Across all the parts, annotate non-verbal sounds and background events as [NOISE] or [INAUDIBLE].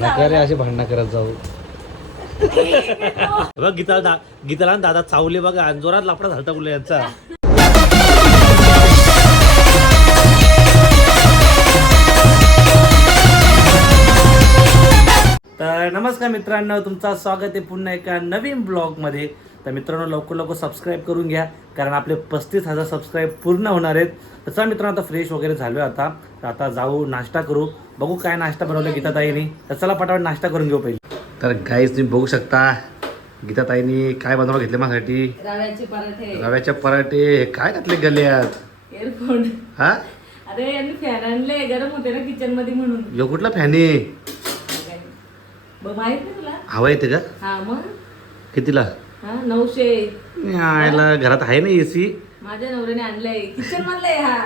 नका रे अशी भांडणं करत जाऊ. बघ गीता दा गीताला आणि दादा चावले बघा आणि जोरात लापडा झालता बोलला यांचा. तर नमस्कार मित्रांनो तुमचं स्वागत आहे पुन्हा एका नवीन ब्लॉगमध्ये. तर मित्रांनो लवकर लवकर सबस्क्राईब करून घ्या कारण आपले पस्तीस हजार सबस्क्राईब पूर्ण होणार आहेत. चला मित्रांनो आता फ्रेश वगैरे झालो आता. तर आता जाऊ नाश्ता करू. बघू काय नाश्ता बनवलं गीताताईने. तर चला पटापट नाश्ता करून घेऊ पहिले. तर गाईज तुम्ही बघू शकता गीताताईने काय बनवलं घेतले माझ्यासाठी? रव्याचे पराठे. रव्याचे पराठे. काय घातले गल्यात? एअरफोन. हा? अरे फॅन आणले गरम होते ना किचनमध्ये म्हणून. यो कुठला फॅने माहीत तुला? हवा येते का? हा मग? कितीला? हा नऊशे. आयला घरात आहे ना एसी? माझ्या नवऱ्याने आणलंय. किचन मधलंय हा.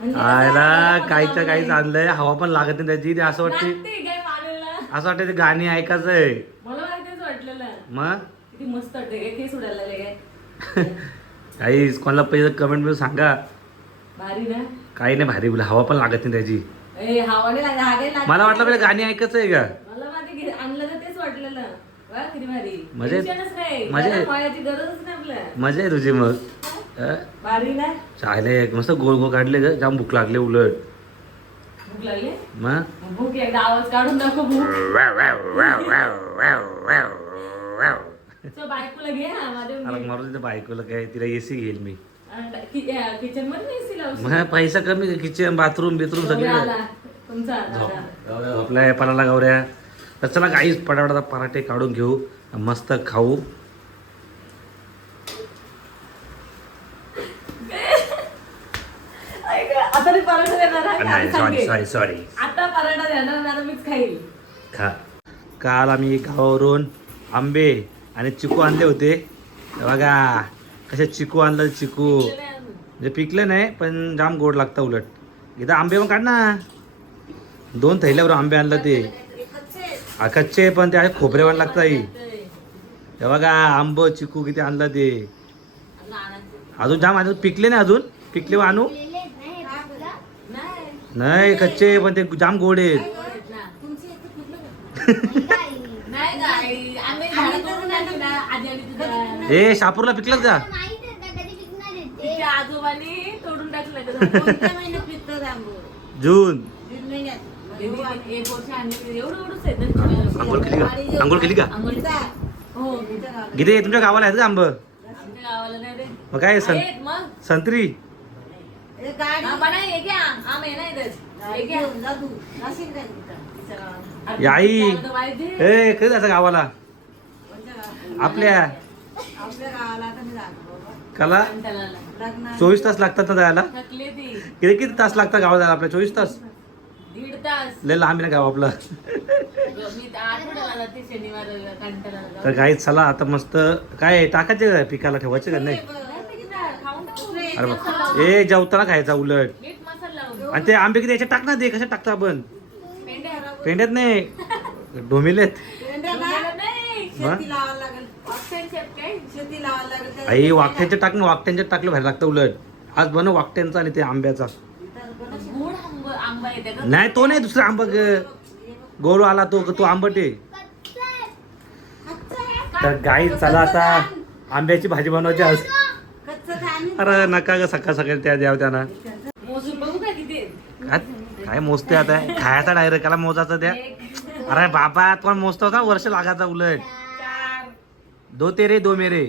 म्हणजे आयला कसं काहीच्या हवा काहीच आणलंय. हवा पण लागत नाही त्याची. ते असं वाटते लागते काय मारेला असं वाटतं ते गाणी ऐकायचं आहे. मला माहितीच वाटलेलं. मग? किती मस्त वाटते काय केस उडायला लागले काय? [LAUGHS] काही कोणाला पहिलं कमेंटमध्ये सांगा. भारी ना? काही नाही भारी बोला. हवा पण लागत नाही त्याची. ए हवाने लागले हा काय लागते? मला वाटलं पहिले गाणी ऐकायचं आहे का? आपल्याला. मजा आहे तुझी मग. चायले मस्त गोल गोल काढले ग. जाम भूक लागले उलट. भूक लागली? मग? भूक एकदा आवाज काढून दाखव भूक. चल बायकोला घे हा मारू काय तिला एसी घेईल मी. किचनमध्ये पैसा कमी किचन बाथरूम बिथरूम सगळे आपल्या पराला गावऱ्या तर चला काहीच पटापटा पराठे काढून घेऊ. मस्त खाऊ. ऐक, आता मी पराठा देणार आहे, नाही आधी सॉरी. सॉरी सॉरी आता पराठा देणार नाही, आता मीच खाईल. खा. काल आम्ही गावावरून आंबे आणि चिकू आणले होते. बघा कसे चिकू आणलं चिकू. म्हणजे पिकले नाही पण जाम गोड लागतं उलट. इथं आंबे मग काढ ना. दोन थैल्यावर आंबे आणलं ते. कच्चे पण ते आहे खोबरेवान लागतं आई. हे बघा आंब चिकू किती आणलं ते. अजून जाम अजून पिकले नाही अजून? पिकले आणू? नाही कच्चे पण ते जाम गोड आहेत. ए शापूरला पिकलं का तिच्या आजोबांनी तोडून टाकलं जून. आंघोळ केली का? आंघोळ केली का? आंघोळीचा? हो किती तुमच्या गावाला आहेत का आंब? मग काय सं संत्री? हा, हे. हे आई. ए कधी जायचं गावाला? आपल्या कला. चोवीस तास लागतात ना जायला? किती किती तास लागतात गावाला जायला आपल्या? चोवीस तास? दीड तास. लय लांब आहे ना गाव आपलं. मी तर आठवड्याला शनिवार रविवार तर चला आता मस्त काय टाकायचे का? पिकाला ठेवायचे का? नाही. खाऊन. अरे बा ए जेवताना खायचा उलट. मीठ मसाला लावून. आणि ते आंबे किती याच्यात टाक ना ते? कशात टाकता आपण? पेंड्या. पेंड्यात नाही. मग काय? आई वाकट्यांच्या टाक ना वाकट्यांच्यात टाकलं भारी लागतं उलट. आज बनव वाकट्यांचा आणि ते आंब्याचा. आंब येते नाही तो नाही दुसरा आंबा ग. गोड आला तो तो आंबट आहे. तर गाई चला आता आंब्याची भाजी बनवायची आज. अरे नका ग सकाळ सकाळी त्या द्याव त्यांना. मोजून बघू का किती आहेत? काय मोजते आता? खायचा डायरेक्ट त्याला मोजाचा द्या. एक, अरे बाबा तुम्हाला मोजतो का? वर्ष लागायचा उलट. दो तेरे दो मेरे.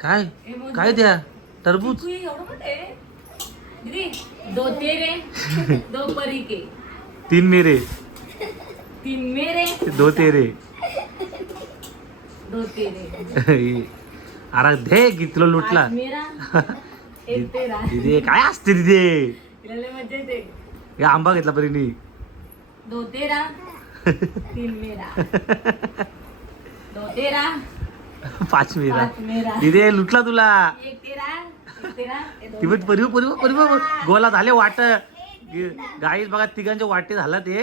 काय? काय द्या? टरबूज तू एवढं मोठं आहे? दीदी, दो तेरे दो परी के तीन मेरे. तीन मेरे. दो तेरे. दो तेरे. अरे दे कितलो लुटला. दिदी काय असते दिदी? आंबा घेतला परीनी दो तेरा तीन मेरा. दो तेरा पाच मेरा. पाच मेरा. दिदी लुटला तुला. एक तेरा ती पण परिव परिव परिव गोला झाले वाट. गाईस बघा तिघांचे वाटे झाला ते.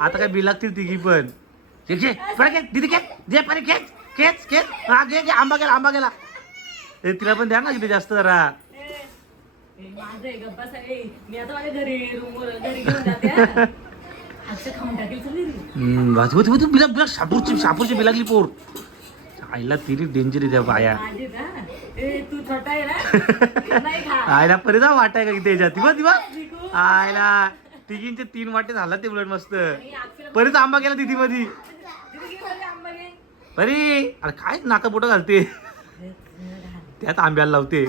आता काय बिलागतील तिघी पण. दिदी घे दे परे खेच खेच खेच हा घे घे आंबा गेला आंबा गेला. ए, तिला पण द्या ना किती जास्त जरा. बिलाक बिलाक शापूरची शापूरची बिलागली पोर. आईला तिरी डेंजर आहे त्या बाया. तू छोटा आहे ना? [LAUGHS] नाही खा आईला परिणाम वाटाय का किती याच्यात? दिवा दिवा जिकू. आईला तिघींचे तीन वाटे झाला ते उलट मस्त. परीच आंबा गेला तिथे आंबा घे. परी अरे काय नाका बोट घालते? त्यात आंब्याला लावते.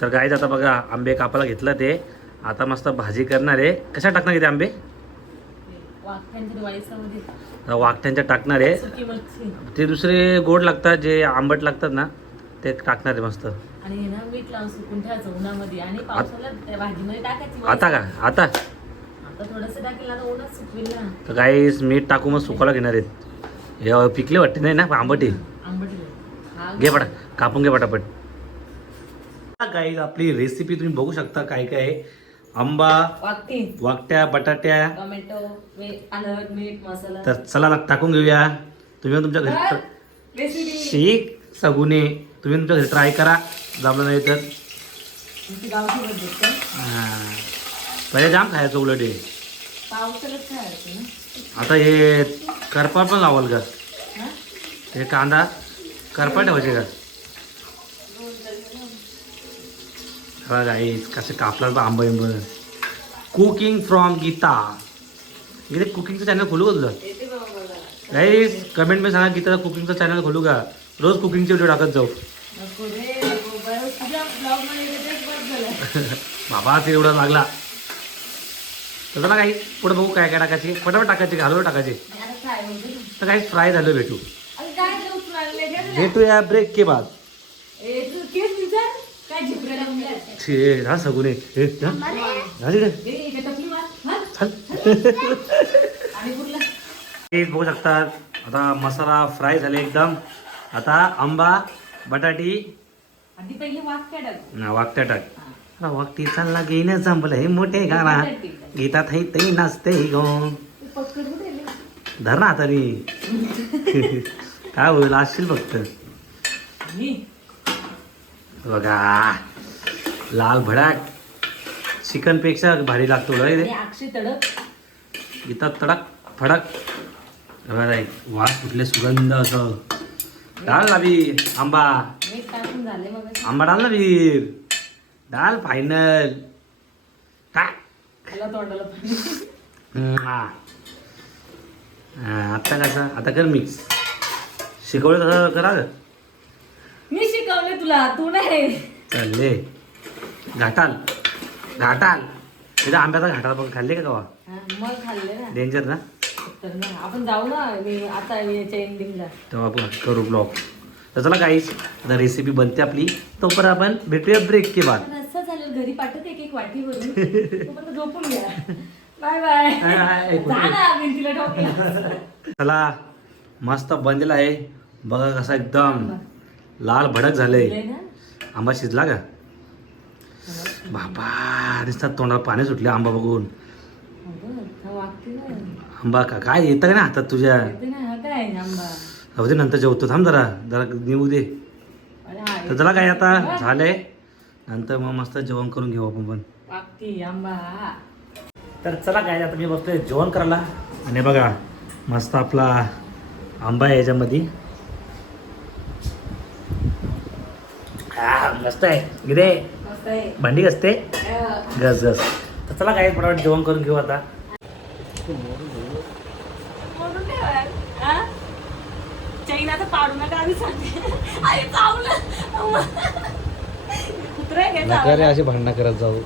तर गायच आता बघा आंबे कापायला घेतलं ते. आता मस्त भाजी करणार आहे. कशा टाकणार आहे ते आंबे? वाकट्यांच्या टाकणार आहे. सुकी मच्छी ते दुसरे गोड लागतात जे आंबट लागतात ना. ते टाकणार आहे मस्त. आणि हे ना मीठ लावून सुकून ठेवायचं उन्हामध्ये आणि पावसाला त्या भाजीमध्ये टाकायची आता का? आता? आता थोडंसं टाकेल आता ऊनच सुकवेल ना. तर गाईस मीठ टाकून मग सुकायला घेणार आहेत. हे पिकले वाटते नाही ना? आंबट. आहे आंबट. आहे. हा घे पटा कापून घे पटापट. गाईज आपली रेसिपी तुम्ही बघू शकता काय काय आहे. आंबा वाकती. वाकट्या बटाट्या. टोमॅटो मीठ मसाला. तर चला टाकून घेऊया. तुम्ही पण तुमच्या घरी रेसिपी शेक सगुने तुम्ही तुमच्या घरी ट्राय करा. जमलं नाही तर. हा. पहिले जाम खायचं उलट हे. आता हे करपा पण लावाल का? हा? कांदा करपा ठेवायचे का? बघा कसं कापला आंबा इंब कुकिंग फ्रॉम गीता गीता कुकिंगचं चॅनल खोलू का तुझं? गाईस कमेंटमध्ये सांगा गीताचं कुकिंगचं चॅनल खोलू का? रोज कुकिंगचे व्हिडिओ टाकत जाऊ. बाबा एवढा लागला. तसं ना काही पुढे बघू काय काय टाकायची. फटाफट टाकायची घालवलं टाकायचे? तर काही फ्राय झालं भेटू. भेटू या ब्रेक के बाद. छे ना सगुने. [LAUGHS] बघू शकतात. आता मसाला फ्राय झाले एकदम. आता आंबा बटाटी. आधी पहिली टाक. ना, वाकट्या टाक अरे वाकटी चालला जमलं हे मोठे गाणा गीता थाई तई नाचते गो? धर ना हाताने काय होईल असशील फक्त. बघा लाल भडाक. चिकनपेक्षा भारी लागतो अक्षय तडक. गीता तडक फडक. वास कुठले सुगंध असं. डाल ना बी आंबा. मीठ टाकून झाले मग आंबा डाल ना वीर. डाल फायनल त्याला तोंडाला पाणी. आता कसं? आता कर मिक्स शिकवलं कसं करा ग. मी शिकवले तुला तू नाही. चालले. घाटाल. घाटाल. तिथं आंब्याचा घाटाल बघ खाल्ले का कवा? हा, मग खाल्ले ना. डेंजर ना? तर आपण जाऊ ना मी आता याच्या एंडिंगला तेव्हा आपण करू ब्लॉग तर चला काहीच आता रेसिपी बनते आपली. तोपर्यंत आपण भेटूया ब्रेक के बाद. रस्ता झालं घरी पाठवते एक एक वाटी भरून तोपर्यंत झोपून घ्या. Bye bye bye bye. जा ना भिंतीला ठोकला चला मस्त बनलेला आहे. बघा कसा एकदम लाल भडक झालंय. ना? आंबा शिजला का? बाबा दिसतात तोंडाला पाणी सुटले आंबा बघून. हा आंबा का? काय येतं का नाही हातात तुझ्या? ना हा काय आंबा? दे नंतर जेवतो. थांब जरा. जरा निघू दे. हा तर चला काय आता? झालंय. नंतर मग मस्त जेवण करून घेऊ आपण पण. आंबा. हा. तर चला काय आता मी बसतोय जेवण करायला. आणि बघा मस्त आपला आंबा आहे याच्यामध्ये. हा मस्त आहे. गिरे भांडी असते अं, गस गस तर चला काय फटाफट जेवण करून घेऊ आता म्हणून नाही होणार. हा? चैन आता पाडू नका आधी सांगते. अरे चावलं. कुत्रा आहे काय चावलं? अशी भांडणं करत जाऊ.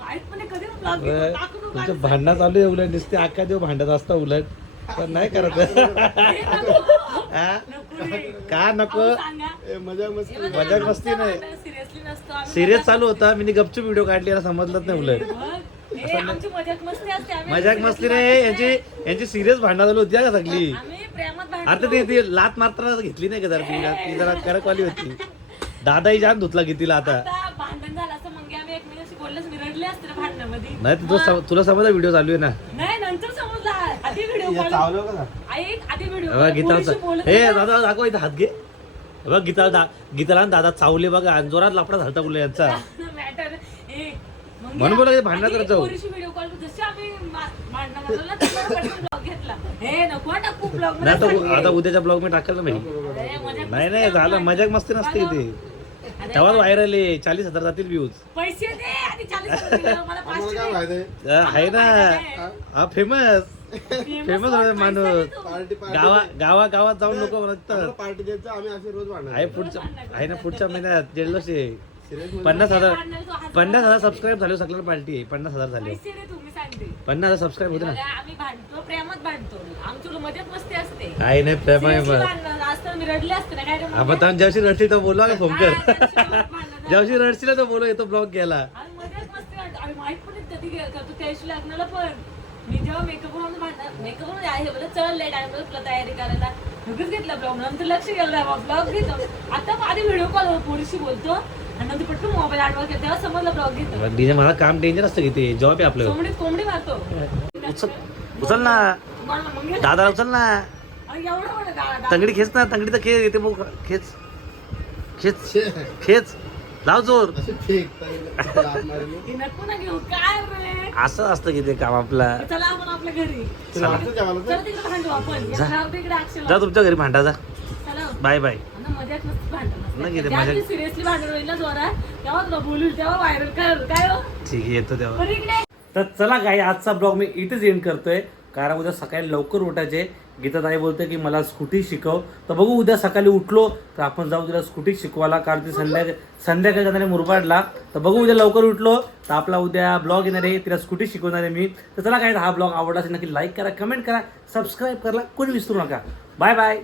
वाईटपणे कधी vlog घेतो, टाकू नको आणि भांडणं चालू आहे उलट दिसते अख्खा देव भांडत असता उलट. पण नाही करत. हे? नको. नको रे. का नको? अहो, सांगा. मजा हे नसतं. आम्ही सिरियस चालू होता मी गपचूप व्हिडिओ काढलेला समजलंच नाही उलट. बघ, हे मजाक मस्ती नाही यांची यांची सिरियस भांडणं चालू होती का सगळी? आम्ही प्रेमात आता भांडतो. ती ती लात मारताना घेतली नाही का जरा ती? ती जरा कडकवाली होती. दादाही जाम धुतला कितीला आता झालं नाही तुझं सम- तुला समजा व्हिडिओ चालू आहे ना? नाही नंतर समजला. आधी व्हिडिओ कॉल ऐक आधी व्हिडिओ बघा, गीता बोलत हे दादा दाखव इथं हात घे. बघ गीताला दा गीताला दादा चावले बघा आणि जोरात लापडा झालता बोलले यांचा. म्हणून बोलले भांडणं करत जाऊ. पोरीशी व्हिडिओ कॉल जसे आम्ही मा- भांडणं करतो ना तसं पटकन ब्लॉग घेतला. हे नको टाकू ब्लॉग नाही आता आता उद्याच्या ब्लॉग मी टाकेल ना भाई नाही नाही झालं. मजाक मस्ती नसते इथे. तेव्हाच व्हायरल आहे चाळीस हजार जातील व्ह्यूज पैसे दे आणि चाळीस हजार दिलं, मला आम्हाला पाचशे काय दे. माहिती आहे ना. हा? फेमस फेमस माणूस. पार्टी गावा गावा गावात जाऊन लोक म्हणतात. पार्टी द्यायचं आम्ही असे रोज आहे भांडणार पुढच्या आहे ना पुढच्या महिन्यात जल्लोष आहे. सिरियस पन्नास हजार पन्नास हजार सबस्क्राईब झाले सगळ्याला पार्टी आहे. पन्नास हजार झाले. पैसे दे तुम्ही सांगते. पन्नास हजार सबस्क्राईब होते ना. आम्ही भांडतो प्रेमात भांडतो. आमची मजेत मस्ती असते. आहे नाही प्रेम आहे Seriously बस. भांडणं असतं मी रडले असते ना काय रे आपण? तर ज्यावशी रडशील तर बोलवा का फोन कर ज्यावशी रडशील तर बोलवा येतो ब्लॉग गेला आणि मजेत मस्ती वाटते. आणि माहीत पण नाही कधी गे- करतो त्या दिवशी लग्नाला पण. मी जेव्हा मेकअप म्हणून भांडणार मेकअप म्हणून आहे बोलत चल लेट आहे तुला तयारी करायला. घेतला ब्लॉग नंतर लक्ष गेलं ब्लॉग घेतो. आता आधी व्हिडिओ कॉल पोरीशी बोलतो. आणि नंतर पटकन मोबाईल आडवा घेतो तेव्हा समजलं ब्लॉग घेतो. डीजे मला काम डेंजर असतं की ते? जॉब आहे आपलं. कोंबडीत कोंबडी मारतो. उचल उचल ना. मग घे. दादा उचल ना. अरे एवढं मोठं गा- गा- तंगडी खेच ना तंगडी तर खेच येते मग खेच. खेच. खेच. लाव जोर. असे फेक लात मारली. हे नको ना घेऊ काय रे? असं असतं की ते काम आपलं. चला आपण आपल्या घरी. तुला वाटतं जेवायला तर? चला तिकडे भांडू आपण. जा. राहू दे इकडे अक्षयला. जा तुमच्या घरी भांडा जा. चला. Bye bye. आणि मजाक मस्त भांडण नाही घेते, मजाक- सिरियसली भांडण होईल ना जोरात तेव्हा तुला बोलू तेव्हा व्हायरल कर काय हो? ठीक आहे येतो तेव्हा. बरं इकडे. तर चला काय आजचा ब्लॉग मी इथेच एंड करतोय. कारण उद्या सकाळी लवकर उठायचे. गीताताई बोलते की मला स्कूटी शिकव. तर बघू उद्या सकाळी उठलो तर आपण जाऊ तिला स्कूटी शिकवायला. कारण ती संध्याकाळी संध्याकाळी जाणारे मुरबाडला. तर बघू उद्या लवकर उठलो तर आपला उद्या ब्लॉग येणार आहे. तिला स्कूटी शिकवणार आहे मी. तर चला काय हा ब्लॉग आवडला असेल नक्की लाईक करा कमेंट करा सबस्क्राईब करायला कोणी विसरू नका. Bye bye